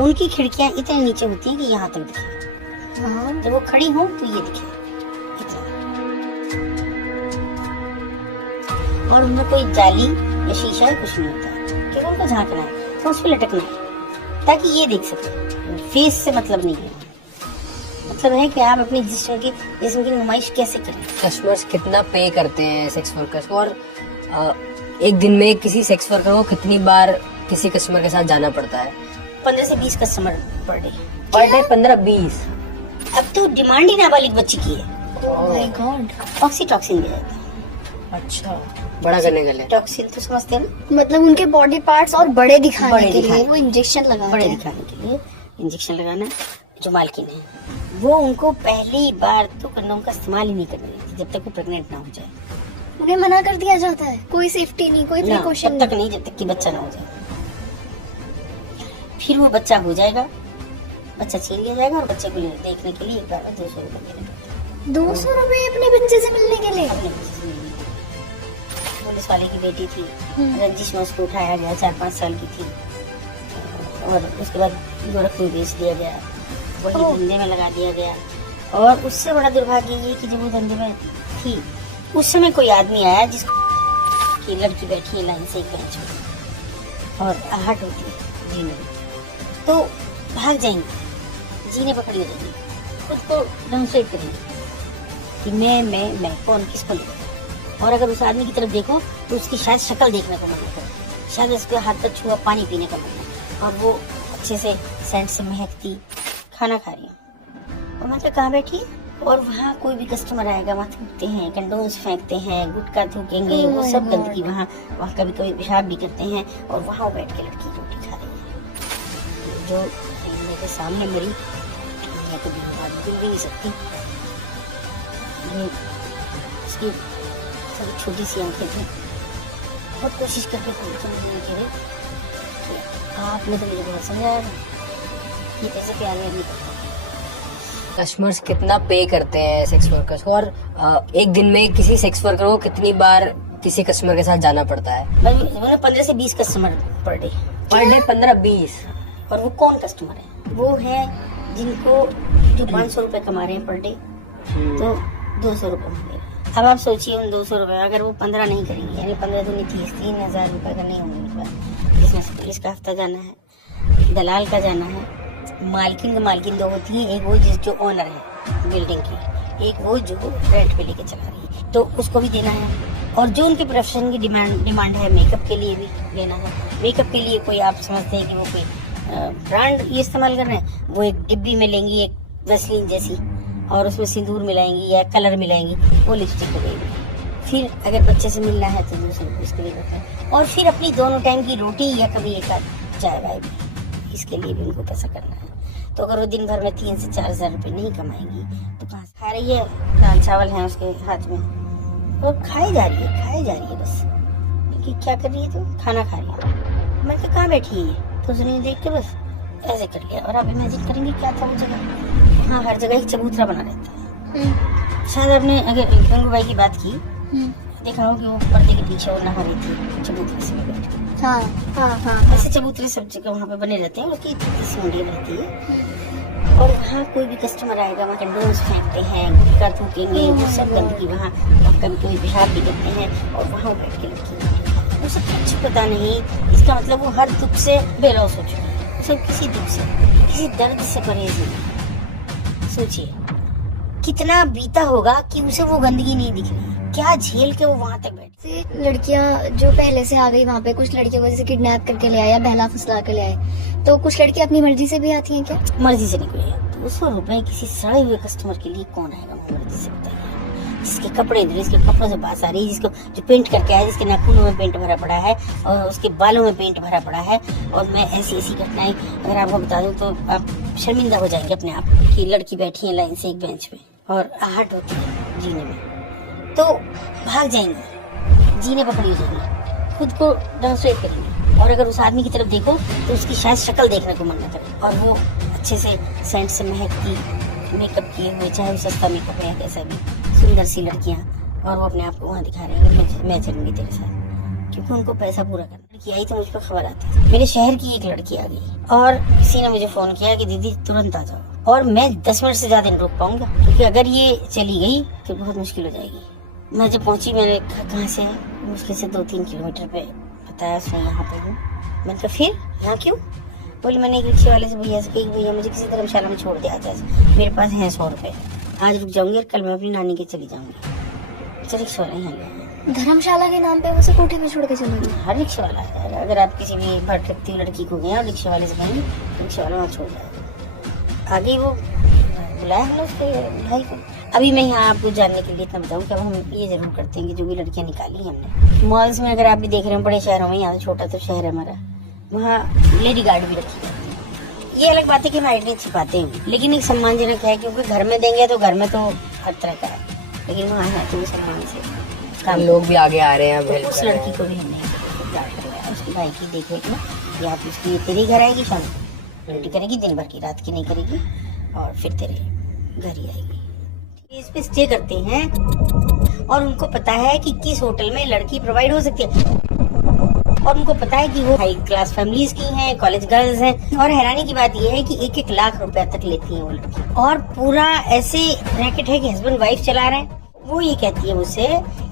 तो उनकी खिड़कियां इतने नीचे होती हैं कि यहाँ तक दिखे। हाँ। जब वो खड़ी हो तो ये दिखे इतना। और उनमें कोई जाली या शीशा है कुछ नहीं होता है, क्योंकि उनको झांकना है तो उस पर लटकना है ताकि ये देख सके। फेस से मतलब नहीं है, मतलब है कि आप अपनी जिस्म की नुमाइश कैसे करें। कस्टमर्स कितना पे करते हैं सेक्स वर्कर्स को, और एक दिन में किसी सेक्स वर्कर को कितनी बार किसी कस्टमर के साथ जाना पड़ता है? 15 से 20 कस्टमर पर डे। 15-20। अब तो डिमांड ही नाबालिग बच्ची की है। Oh my God. ऑक्सीटॉक्सिन दिया जाता है। अच्छा, बड़ा करने के लिए। टॉक्सिन तो समझते हैं ना, मतलब उनके बॉडी पार्ट्स और बड़े दिखाने बड़े के लिए दिखाने। वो इंजेक्शन लगाते बड़े हैं। दिखाने के लिए इंजेक्शन लगाना। जो मालकिन है वो उनको पहली बार तो कंडोम का इस्तेमाल ही नहीं करने देती जब तक वो प्रेग्नेंट ना हो जाए। उन्हें मना कर दिया जाता है, कोई सेफ्टी नहीं, कोई ना, प्रिकॉशन तब तक नहीं जब तक कि बच्चा ना हो जाए। फिर वो बच्चा हो जाएगा, बच्चा छीन लिया जाएगा और बच्चे को देखने के लिए एक बार 200 रुपए देने पड़ते हैं। 200 रुपए अपने बच्चे से मिलने के लिए? अपने बच्चे से मिलने के लिए। पुलिस वाले की बेटी थी, रंजिश में उसको उठाया गया, 4-5 साल की थी, और उसके बाद गोरखपुर भेज दिया गया, वही धंधे में लगा दिया गया। और उससे बड़ा दुर्भाग्य ये कि जब वो धंधे में थी उस समय कोई आदमी आया जिसको कि लड़की बैठी है लाइन से एक बेंच में और आहट होती है जीने में, तो भाग जाएंगे, जीने पकड़ी हो जाएंगी, खुद को डेमोन्स्ट्रेट करेंगे कि मैं कौन किसको लेगा। और अगर उस आदमी की तरफ देखो तो उसकी शायद शक्ल देखने को मन करे, शायद उसके हाथ पर छुआ पानी पीने का मन है, और वो अच्छे से सेंट से महकती खाना खा रही हूँ। और मतलब कहाँ बैठी है, और वहाँ कोई भी कस्टमर आएगा वहाँ थूकते हैं, कंडोम्स फेंकते हैं, गुटखा थूकेंगे, वो सब गंदगी वहाँ कभी कभी पेशाब भी करते हैं, और वहाँ वो बैठ के लड़की रोटी खा रही है जो मेरे सामने मरी। मैं तो बात भूल भी नहीं सकती। उसकी सभी छोटी सी आंखें थी, बहुत कोशिश करके समझने कि आपने तो मुझे बहुत समझाया, ये कैसे प्यार नहीं करता। कस्टमर्स कितना पे करते हैं सेक्स वर्कर्स को, और एक दिन में किसी सेक्स वर्कर को कितनी बार किसी कस्टमर के साथ जाना पड़ता है? 15 से 20 कस्टमर पर डे। 15-20। और वो कौन कस्टमर है? वो है जिनको जो 500 रुपए कमा रहे हैं पर डे, तो 200 रुपए मांगे। अब आप सोचिए उन 200 रुपए अगर वो 15 नहीं करेंगे, यानी 15 दूनी 30, 3,000 रुपए का नहीं होंगे उनके पास, जिसमें से पुलिस का हफ्ता जाना है, दलाल का जाना है, मालकिन दो होती है, एक वो जो ओनर है बिल्डिंग की, एक वो जो रेंट पे लेके चला रही है, तो उसको भी देना है। और जो उनके प्रोफेशन की डिमांड है, मेकअप के लिए भी देना है। मेकअप के लिए कोई आप समझते हैं कि वो कोई ब्रांड ये इस्तेमाल कर रहे हैं, वो एक डिब्बी में लेंगी, एक वैसलीन जैसी, और उसमें सिंदूर मिलाएंगी या कलर मिलाएंगी, वो लिपस्टिक हो गई। फिर अगर बच्चे से मिलना है तो 200 रुपये इसके लिए देते हैं, और फिर अपनी दोनों टाइम की रोटी या कभी एक आध चाय वाय भी, इसके लिए भी उनको पैसा करना है। तो अगर वो दिन भर में 3 से 4,000 रुपये नहीं कमाएंगी तो कहाँ से खा रही है? दाल चावल है उसके हाथ में, वो खाई जा रही है बस। कि क्या कर रही है? तो खाना खा रही है। मैं कहाँ बैठी है? तो उसने देख के बस ऐसे कर लिया। और आप इमेजिन करेंगे क्या था वो जगह? हाँ, हर जगह एक चबूतरा बना रहता है। शायद आपने अगर गंगू बाई की बात की, देखा हो कि वो पर्दे के पीछे वो नहा रही थी चबूतरे से बैठ। हाँ। ऐसे चबूतरे सब जगह वहाँ पे बने रहते हैं, उसकी सीढ़ियाँ रहती है। और वहाँ कोई भी कस्टमर आएगा, वहाँ कंडोम्स फेंकते हैं, गुटखा थूकेंगे, वो सब गंदगी वहाँ कभी कोई पेशाब भी करते हैं, और वहाँ बैठ के लड़की उसे कुछ पता नहीं। इसका मतलब वो हर दुख से बेलौस हो चुका है, उसे किसी दुख से, किसी दर्द से परहेज नहीं। सोचिए कितना बीता होगा कि उसे वो गंदगी नहीं दिख रही, क्या झेल के वो वहाँ तक बैठती। लड़कियां जो पहले से आ गई वहाँ पे, कुछ लड़कियों को जैसे किडनैप करके ले आए या बहला फुसला के ले आए, तो कुछ लड़कियां अपनी मर्जी से भी आती हैं क्या? मर्जी से नहीं कोई 200 रुपए किसी सड़े हुए कस्टमर के लिए कौन आएगा मर्जी से? बताइए। जिसके कपड़े जिसके कपड़ों से बात आ रही है, जिसको जो पेंट करके आया, जिसके नाखूनों में पेंट भरा पड़ा है और उसके बालों में पेंट भरा पड़ा है। और मैं ऐसी घटनाएं अगर आपको बता दूं तो आप शर्मिंदा हो जाएंगे अपने आप कि लड़की बैठी है लाइन से एक बेंच पे और आहट होती है जीने में, तो भाग जाएंगे, जीने पकड़ी हो जाएंगे, खुद को डेमोन्स्ट्रेट करेंगे। और अगर उस आदमी की तरफ देखो तो उसकी शायद शक्ल देखने को मन न करे, और वो अच्छे से सेंट से महकती, मेकअप किए हुए, चाहे वो सस्ता मेकअप है कैसा भी, सुंदर सी लड़कियां, और वो अपने आप को वहाँ दिखा रही है मैं चलूंगी तेरे साथ। क्योंकि उनको पैसा पूरा करना। लड़की आई तो मुझ पर खबर आती थी। मेरे शहर की एक लड़की आ गई और किसी ने मुझे फोन किया कि दीदी तुरंत आ जाओ, और मैं 10 मिनट से ज्यादा नहीं रुक पाऊंगा, क्योंकि अगर ये चली गई तो बहुत मुश्किल हो जाएगी। मैं जब पहुंची, मैंने कहा कहाँ से है, मुश्किल से 2-3 किलोमीटर पे बताया उसने, यहाँ पे हूँ। मैंने कहा फिर यहाँ क्यों? बोले मैंने एक रिक्शे वाले से भैया से कही, भैया मुझे किसी धर्मशाला में छोड़ दिया था, मेरे पास है 100 रुपए, आज रुक जाऊंगी और कल मैं अपनी नानी के चली जाऊंगी। तो रिक्शा वाला यहाँ गया, धर्मशाला के नाम पे उसे कोठे में छोड़ के चले गए। हर रिक्शा वाला है। अगर आप किसी भी भटकती लड़की को गए और रिक्शे वाले से कहेंगे, रिक्शा वाला वहाँ छोड़ जाएगा। आगे वो बुलाया हम लोग उसके भाई को। अभी मैं यहाँ आपको जानने के लिए इतना बताऊँ कि अब हम ये जरूर करते हैं कि जो भी लड़कियाँ निकाली हैं हमने मॉल्स में, अगर आप भी देख रहे हैं बड़े शहरों में, यहाँ छोटा तो शहर है हमारा, वहाँ लेडी गार्ड भी रखी जाती है। ये अलग बात है कि हम आइडेंटिटी छिपाते हैं, लेकिन एक सम्मानजनक है, क्योंकि घर में देंगे तो घर में तो हर तरह का है, लेकिन वहाँ है तो सम्मान से काम। लोग भी आगे आ रहे हैं। तो उस लड़की को भी हमने गार्ड करवाया, उसके भाई की देख रेख में, या आप उसकी तेरे घर आएगी, शाम ड्यूटी करेगी, दिन भर की, रात की नहीं करेगी, और फिर तेरे घर ही आएगी। इस पे स्टे करते हैं और उनको पता है कि किस होटल में लड़की प्रोवाइड हो सकती है, और उनको पता है कि वो हाई क्लास फैमिलीज की हैं, कॉलेज गर्ल्स हैं। और हैरानी की बात यह है कि 1-1 लाख रुपया तक लेती हैं वो लड़की, और पूरा ऐसे रैकेट है कि हस्बैंड वाइफ चला रहे हैं। वो ये कहती है मुझसे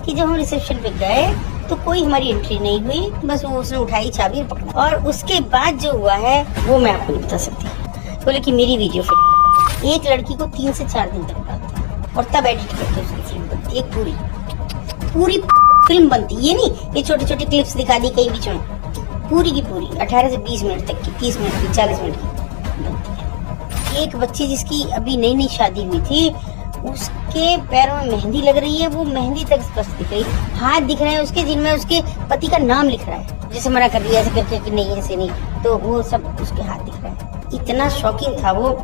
कि जब हम रिसेप्शन पे गए तो कोई हमारी एंट्री नहीं हुई, बस वो उसने उठाई चाबी और पकड़ा, और उसके बाद जो हुआ है वो मैं आपको नहीं बता सकती। बोले कि मेरी वीडियो फिल्म एक लड़की को 3 से 4 दिन तक बनाते हैं, और तब एडिट करके उसकी फिल्म बनती, एक पूरी फिल्म बनती। ये नहीं ये छोटी छोटी क्लिप्स दिखा दी कहीं बीच में, पूरी की पूरी 18 से 20 मिनट तक की, 30 मिनट की, 40 मिनट की बनती है। एक बच्ची जिसकी अभी नई शादी हुई थी, उसके पैरों में मेहंदी लग रही है, वो मेहंदी तक स्पष्ट दिख रही, हाथ दिख रहे हैं उसके जिनमें उसके पति का नाम लिख रहा है, जैसे मना कर दिया ऐसे करके कि नहीं ऐसे नहीं, तो वो सब उसके हाथ दिख रहा है। इतना शॉकिंग था वो।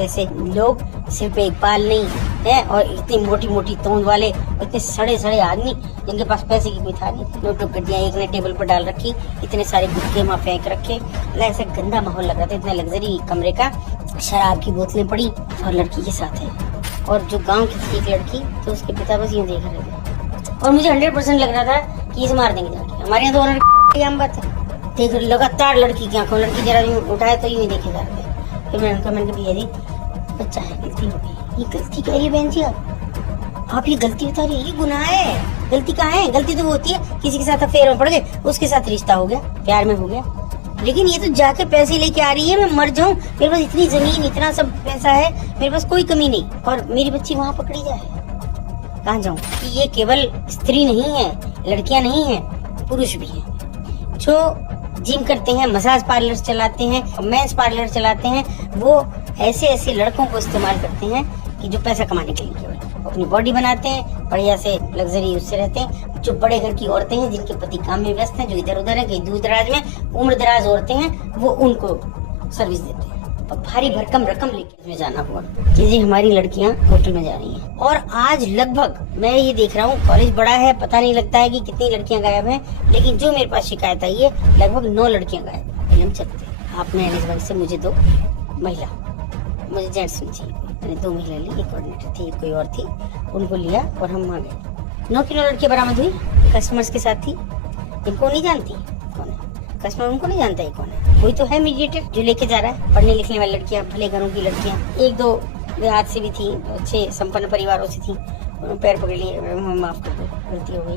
ऐसे लोग सिर पे एक बाल नहीं है, और इतनी मोटी मोटी तोंद वाले, इतने सड़े आदमी जिनके पास पैसे की कोई था नहीं। नोटों गड्डियां एक ने टेबल पर डाल रखी, इतने सारे गुटके वहाँ फेंक रखे, ऐसा गंदा माहौल लग रहा था, इतना लग्जरी कमरे का, शराब की बोतलें पड़ी, और लड़की के साथ है, और जो गांव की थी एक लड़की, तो उसके पिता बस यूँ देख रहे थे, और मुझे 100% लग रहा था कि इसे मार देंगे जाके। हमारे यहाँ तो ऑनर आम बात है, देख लगातार लड़की की आंखों, लड़की जरा यूँ उठाए तो यूँ देखे जा रहे थे। फिर मैंने कहा भैया जी बच्चा है, गलती हो गई। ये गलती कह रही है बहन जी, आप ये गलती बता रही है, ये गुनाह है। गलती कहाँ है? गलती तो वो होती है किसी के साथ अफेयर में पड़ गए, उसके साथ रिश्ता हो गया, प्यार में हो गया, लेकिन ये तो जाके पैसे लेके आ रही है, मैं मर जाऊं, मेरे पास इतनी जमीन, इतना सब पैसा है, मेरे पास कोई कमी नहीं, और मेरी बच्ची वहाँ पकड़ी जाए, कहाँ जाऊं? कि ये केवल स्त्री नहीं है, लड़कियां नहीं है, पुरुष भी हैं जो जिम करते हैं, मसाज पार्लर चलाते हैं, मेंस पार्लर चलाते हैं। वो ऐसे लड़कों को इस्तेमाल करते हैं कि जो पैसा कमाने के लिए केवल अपनी बॉडी बनाते हैं, बढ़िया से लग्जरी उससे रहते हैं। जो बड़े घर की औरतें हैं, जिनके पति काम में व्यस्त हैं, जो इधर उधर है, कहीं दूर दराज में, उम्र दराज औरतें हैं, वो उनको सर्विस देते हैं। और भारी भरकम रकम लेके में जाना हुआ कि जी हमारी लड़कियां होटल में जा रही हैं। और आज लगभग मैं ये देख रहा हूँ, कॉलेज बड़ा है, पता नहीं लगता है कि कितनी लड़कियां गायब हैं, लेकिन जो मेरे पास शिकायत आई है, लगभग 9 लड़कियां गायब हैं। फिल्म चलते हैं, आपने एलिस से मुझे 2 महिला, मुझे जेंट्स नहीं चाहिए, मैंने 2 महिला ली, एक कोऑर्डिनेटर थी, एक कोई और थी, उनको लिया और हम वहाँ गए। 9 किलो लड़कियां बरामद हुई, कस्टमर्स के साथ थी, इनको नहीं जानती कौन है कस्टमर, उनको नहीं जानता है कौन है, कोई तो है मीडिएटर जो लेके जा रहा है। पढ़ने लिखने वाली लड़कियां, भले घरों की लड़कियां, 1-2 देहात से भी थी, अच्छे संपन्न परिवारों से थी, पैर पकड़ लिए, माफ कर दो, गलती हो गई,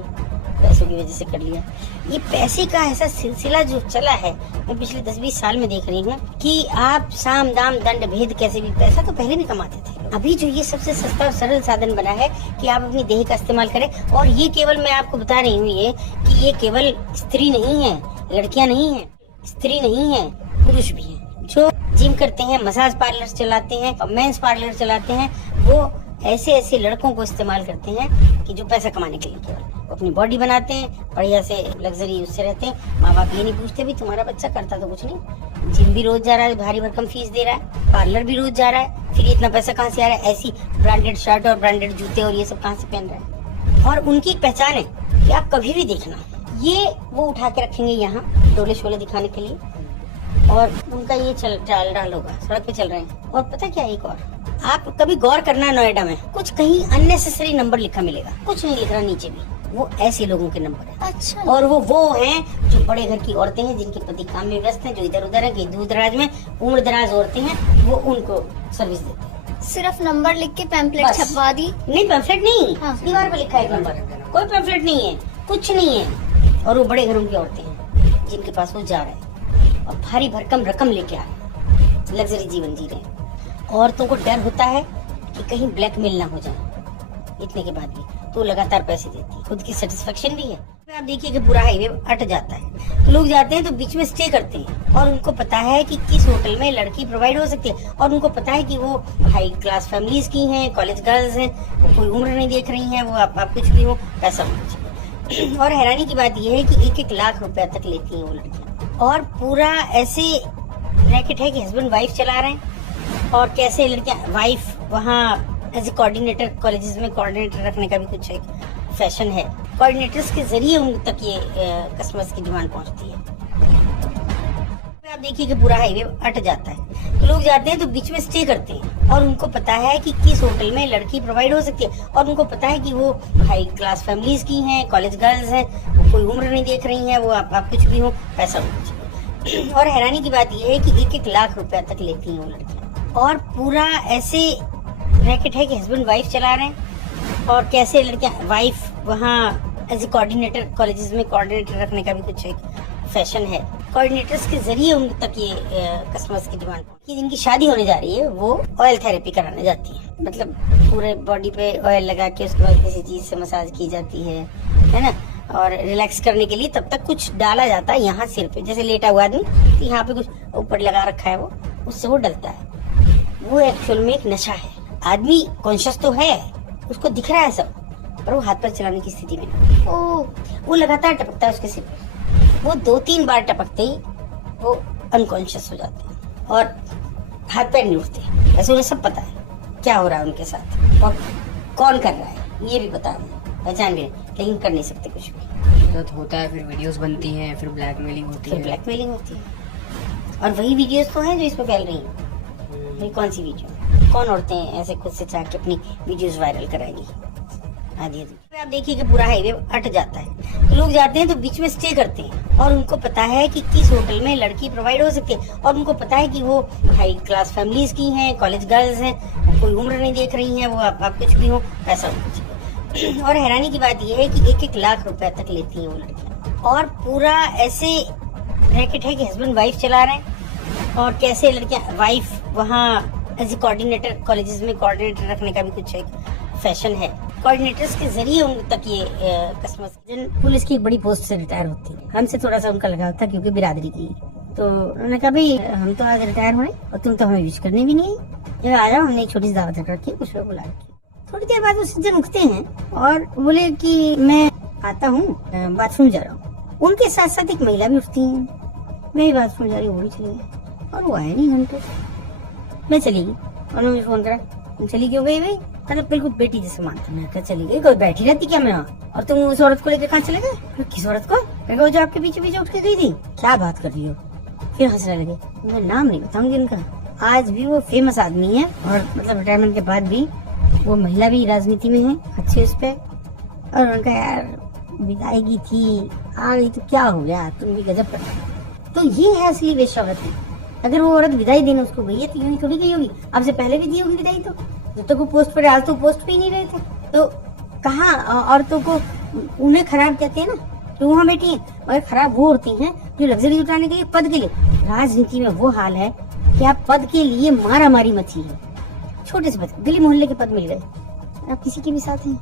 पैसों की वजह से कर लिया। ये पैसे का ऐसा सिलसिला जो चला है, मैं पिछले 10-20 साल में देख रही हूँ कि आप साम दाम दंड भेद कैसे भी, पैसा तो पहले भी कमाते थे, अभी जो ये सबसे सस्ता और सरल साधन बना है कि आप अपनी देह का इस्तेमाल करें। और ये केवल, मैं आपको बता रही हूँ ये कि ये केवल स्त्री नहीं है, लड़कियां नहीं है, स्त्री नहीं है, पुरुष भी हैं जो जिम करते हैं, मसाज पार्लर चलाते हैं, मेंस पार्लर चलाते हैं। वो ऐसे लड़कों को इस्तेमाल करते हैं कि जो पैसा कमाने के लिए केवल अपनी बॉडी बनाते हैं, बढ़िया से लग्जरी उससे रहते हैं। माँ बाप ये नहीं पूछते भी तुम्हारा बच्चा करता तो कुछ नहीं, जिम भी रोज जा रहा है, भारी भरकम फीस दे रहा है, पार्लर भी रोज जा रहा है, फिर इतना पैसा कहाँ से आ रहा है? ऐसी ब्रांडेड शर्ट और ब्रांडेड जूते और ये सब कहाँ से पहन रहा है? और उनकी एक पहचान है कि आप कभी भी देखना, ये वो उठा के रखेंगे यहाँ डोले शोले दिखाने के लिए, और उनका ये चाल डाल होगा, सड़क पे चल रहे हैं। और पता क्या, एक और आप कभी गौर करना, नोएडा में कुछ कहीं अननेसेसरी नंबर लिखा मिलेगा, कुछ नहीं लिख रहा नीचे भी, वो ऐसे लोगों के नंबर है। अच्छा। और वो हैं जो बड़े घर की औरतें हैं, जिनके पति काम में व्यस्त हैं, जो इधर उधर है, कहीं दूर दराज में, उम्र दराज औरतें हैं, वो उनको सर्विस देते हैं। सिर्फ नंबर लिख के पैम्पलेट बस। छपवा दी। नहीं, पैम्फलेट नहीं, हाँ। दीवार पे लिखा है एक नंबर, कोई पैम्फलेट नहीं है, कुछ नहीं है। और वो बड़े घरों की औरतें हैं, जिनके पास वो जा रहे हैं और भारी भरकम रकम लेके आ रहे हैं, लग्जरी जीवन जी रहे हैं। औरतों को डर होता है कि कहीं ब्लैकमेल ना हो जाए, इतने के बाद भी तो लगातार पैसे देती है, खुद की सेटिस्फेक्शन भी है। आप देखिए कि पूरा हाईवे अट जाता है, तो लोग जाते हैं तो बीच में स्टे करते हैं, और उनको पता है कि किस होटल में लड़की प्रोवाइड हो सकती है, और उनको पता है कि वो हाई क्लास फैमिलीज की हैं, कॉलेज गर्ल्स हैं, वो कोई उम्र नहीं देख रही हैं, वो आप कुछ भी हो, पैसा होना चाहिए। और हैरानी की बात यह है कि 1-1 लाख रुपया तक लेती हैं वो लड़कियां, और पूरा ऐसे रैकेट है कि हस्बैंड वाइफ चला रहे हैं, और कैसे लड़कियां वाइफ वहाँ एज ए कोऑर्डिनेटर, कॉलेजेस में कोऑर्डिनेटर रखने का भी कुछ एक फैशन है, कोऑर्डिनेटर्स के जरिए उन तक ये कस्टमर्स की डिमांड पहुंचती है। आप देखिए कि पूरा हाईवे अट जाता है, तो लोग जाते हैं तो बीच में स्टे करते हैं, और उनको पता है कि किस होटल में लड़की प्रोवाइड हो सकती है, और उनको पता है कि वो हाई क्लास फैमिलीज की हैं, कॉलेज गर्ल्स हैं, वो कोई उम्र नहीं देख रही हैं, वो आप कुछ भी हो, पैसा होना चाहिए। और हैरानी की बात यह है कि 1-1 लाख रुपया तक लेती हैं वो लड़कियां, और पूरा ऐसे रैकेट है कि हस्बैंड वाइफ चला रहे हैं, और कैसे लड़कियां वाइफ वहाँ एज ए कोऑर्डिनेटर, कॉलेजेस में कोऑर्डिनेटर रखने का भी कुछ एक फैशन है, कोऑर्डिनेटर्स के जरिए उन तक ये कस्टमर्स की डिमांड कि जिनकी शादी होने जा रही है वो ऑयल थेरेपी कराने जाती है, मतलब पूरे बॉडी पे ऑयल लगा के उसके बाद किसी चीज से मसाज की जाती है ना, और रिलैक्स करने के लिए तब तक कुछ डाला जाता है यहाँ सिर पे, जैसे लेटा हुआ आदमी तो यहाँ पे कुछ ऊपर लगा रखा है, वो उससे वो डलता है। वो एक्चुअल में एक नशा है। आदमी कॉन्शियस तो है, उसको दिख रहा है सब, पर वो हाथ पैर चलाने की स्थिति में नहीं। वो लगातार टपकता है उसके सिर पे, वो 2-3 बार टपकते ही वो अनकॉन्शियस हो जाते हैं और हाथ पैर नहीं उठते। वैसे उन्हें सब पता है क्या हो रहा है उनके साथ और कौन कर रहा है, ये भी पता है, पहचान भी, लेकिन कर नहीं सकते कुछ भी। होता है, फिर वीडियोस बनती हैं, फिर ब्लैकमेलिंग होती है, ब्लैकमेलिंग होती है, और वही वीडियोस तो हैं जो इसमें फैल रही हैं। ये कौन सी वीडियो, कौन औरतें ऐसे खुद से चाह के अपनी वीडियोस वायरल कराएंगी? आदि आप देखिए कि पूरा हाईवे अट जाता है, तो लोग जाते हैं तो बीच में स्टे करते हैं, और उनको पता है कि किस होटल में लड़की प्रोवाइड हो सकती है, और उनको पता है कि वो हाई क्लास फैमिलीज की हैं, कॉलेज गर्ल्स हैं, कोई उम्र नहीं देख रही हैं, वो आप कुछ भी हो, पैसा होना चाहिए। और हैरानी की बात यह है कि 1-1 लाख रुपया तक लेती हैं वो लड़कियां, और पूरा ऐसे रैकेट है कि हस्बैंड वाइफ चला रहे हैं, और कैसे लड़कियां वाइफ वहाँ एज ए कोऑर्डिनेटर, कॉलेजेस में कोऑर्डिनेटर रखने का भी कुछ एक फैशन है, कोऑर्डिनेटर्स के जरिए उन तक ये कस्टमर्स। पुलिस की एक बड़ी पोस्ट से रिटायर होती है, हमसे थोड़ा सा उनका लगाव था क्योंकि बिरादरी की, तो उन्होंने कहा भाई हम तो आज रिटायर होने और तुम तो हमें विश करने भी नहीं, जब आ जाओ, हमने एक छोटी सी दावत रखी, कुछ लोग बुला रखी। थोड़ी देर बाद वो सज्जन उठते हैं और बोले कि मैं आता हूँ, बाथरूम जा रहा हूँ। उनके साथ साथ एक महिला भी उठती है, मैं भी बाथरूम जा रही हूँ, वो भी चली गई, और वो आया नहीं घंटे। मैं चली गई और उन्होंने फोन करा, तुम चली क्यों गई भाई? मतलब बिल्कुल बेटी जैसे मानती, मैं क्या चली गई, कोई बैठी रहती क्या मैं वहाँ, और तुम उस औरत को लेकर कहाँ चले गए? किस औरत को? मैं जो आपके पीछे पीछे उठ के गई थी, क्या बात कर रही हो? फिर हंसने लगे। मैं नाम नहीं बताऊंगी उनका, आज भी वो फेमस आदमी है, और मतलब रिटायरमेंट के बाद भी वो महिला भी राजनीति में है, अच्छे उस पे। और उनका यार विदाईगी थी, आ गई तो क्या हो गया, तुम भी गजब कर। तो ये है असली वेश्यावृत्ति। अगर वो औरत विदाई देने उसको गई है तो यूं थोड़ी गई होगी, आपसे पहले भी दी होगी विदाई, तो जब तक वो पोस्ट पर, आज तो पोस्ट पे ही नहीं रहे थे, तो कहाँ औरतों को, उन्हें खराब कहते हैं ना, तो वहाँ बैठी है, मगर खराब वो होती हैं जो लग्जरी उठाने के लिए, पद के लिए। राजनीति में वो हाल है कि आप पद के लिए मारा मारी मची है, छोटे से पद, गली मोहल्ले के पद मिल गए, आप किसी के भी साथ हैं,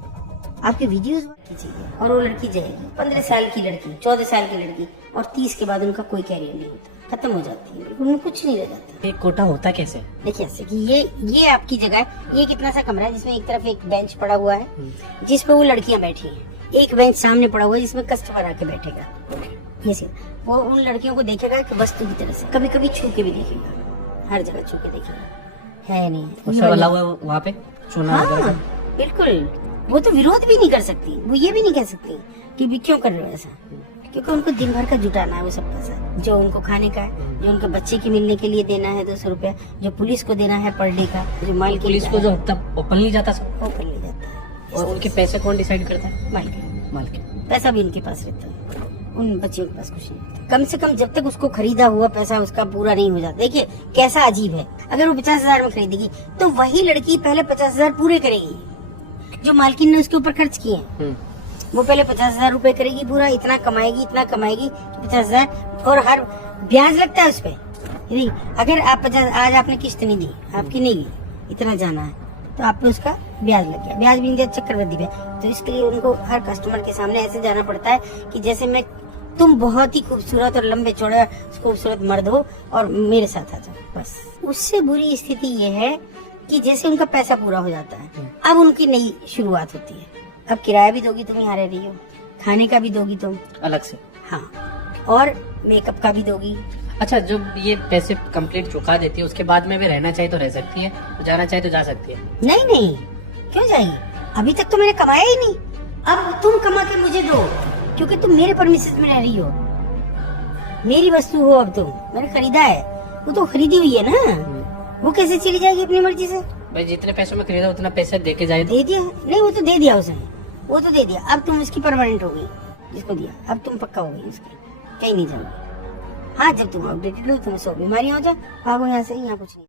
आपके वीडियोस कीजिए, और वो लड़की जाएगी, 15 साल की लड़की, 14 साल की लड़की, और 30 के बाद उनका कोई कैरियर नहीं होता, खत्म हो जाती है, उनमें कुछ नहीं रह जाता। एक कोटा होता कैसे? देखिए ऐसे कि ये आपकी जगह है, ये कितना सा कमरा है जिसमें एक तरफ एक बेंच पड़ा हुआ है जिसपे वो लड़कियां बैठी हैं, एक बेंच सामने पड़ा हुआ है जिसमें कस्टमर आके बैठेगा, ये वो उन लड़कियों को देखेगा कि वस्तु की तरह से, कभी कभी छू के भी देखेगा, हर जगह छू के देखेगा, है नहीं वहाँ पे हाँ, बिल्कुल। वो तो विरोध भी नहीं कर सकती, वो ये भी नहीं कह सकती कि भी क्यों कर रहे हो ऐसा, क्योंकि उनको दिन भर का जुटाना है वो सब पैसा, जो उनको खाने का है, जो उनके बच्चे के मिलने के लिए देना है 200 रुपया, जो पुलिस को देना है पर डे का, जो मालिक पुलिस को जो ओपन नहीं जाता, ओपन नहीं जाता है, और उनके पैसे कौन डिसाइड करता है? मालिक। मालकिन। पैसा भी उनके पास रहता है, उन बच्चियों के पास कुछ नहीं होता। कम से कम जब तक उसको खरीदा हुआ पैसा उसका पूरा नहीं हो जाता। देखिए कैसा अजीब है, अगर वो 50,000 में खरीदेगी तो वही लड़की पहले 50,000 पूरे करेगी जो मालकिन ने उसके ऊपर खर्च किए हैं। वो पहले 50,000 रुपए करेगी पूरा, इतना कमाएगी 50,000, और हर ब्याज लगता है उस पे। यदि अगर आप 50, आज आपने किस्त नहीं दी, आपकी नहीं गई, इतना जाना है तो आप पे उसका ब्याज लग गया, ब्याज भी नहीं दिया, चक्रवृद्धि ब्याज। तो इसके लिए उनको हर कस्टमर के सामने ऐसे जाना पड़ता है कि जैसे मैं, तुम बहुत ही खूबसूरत और लंबे चौड़े खूबसूरत मर्द हो और मेरे साथ आ जाओ बस। उससे बुरी स्थिति ये है कि जैसे उनका पैसा पूरा हो जाता है, अब उनकी नई शुरुआत होती है। अब किराया भी दोगी तुम, यहाँ रह रही हो, खाने का भी दोगी तुम अलग से। हाँ, और मेकअप का भी दोगी। अच्छा, जब ये पैसे कंप्लीट चुका देती है उसके बाद में वे रहना चाहे तो रह सकती है, जाना चाहे तो जा सकती है? नहीं नहीं, क्यों जाएगी? अभी तक तो मैंने कमाया ही नहीं, अब तुम कमा के मुझे दो, क्योंकि तुम मेरे परमिशन में रह रही हो, मेरी वस्तु हो। अब तुम, मैंने खरीदा है, वो तो खरीदी हुई है ना, वो कैसे चली जाएगी अपनी मर्जी से? भाई जितने पैसों में खरीदा उतना पैसे दे के जाए। दे दिया? नहीं, वो तो दे दिया उसने, वो तो दे दिया। अब तुम उसकी परमानेंट हो गई, जिसको दिया, अब तुम पक्का हो गई उसकी, कहीं नहीं जाओगी। हाँ, जब तुम आउटडेटेड हो, तुम्हें 100 बीमारियां हो जाए, भागो यहाँ से, यहाँ कुछ नहीं।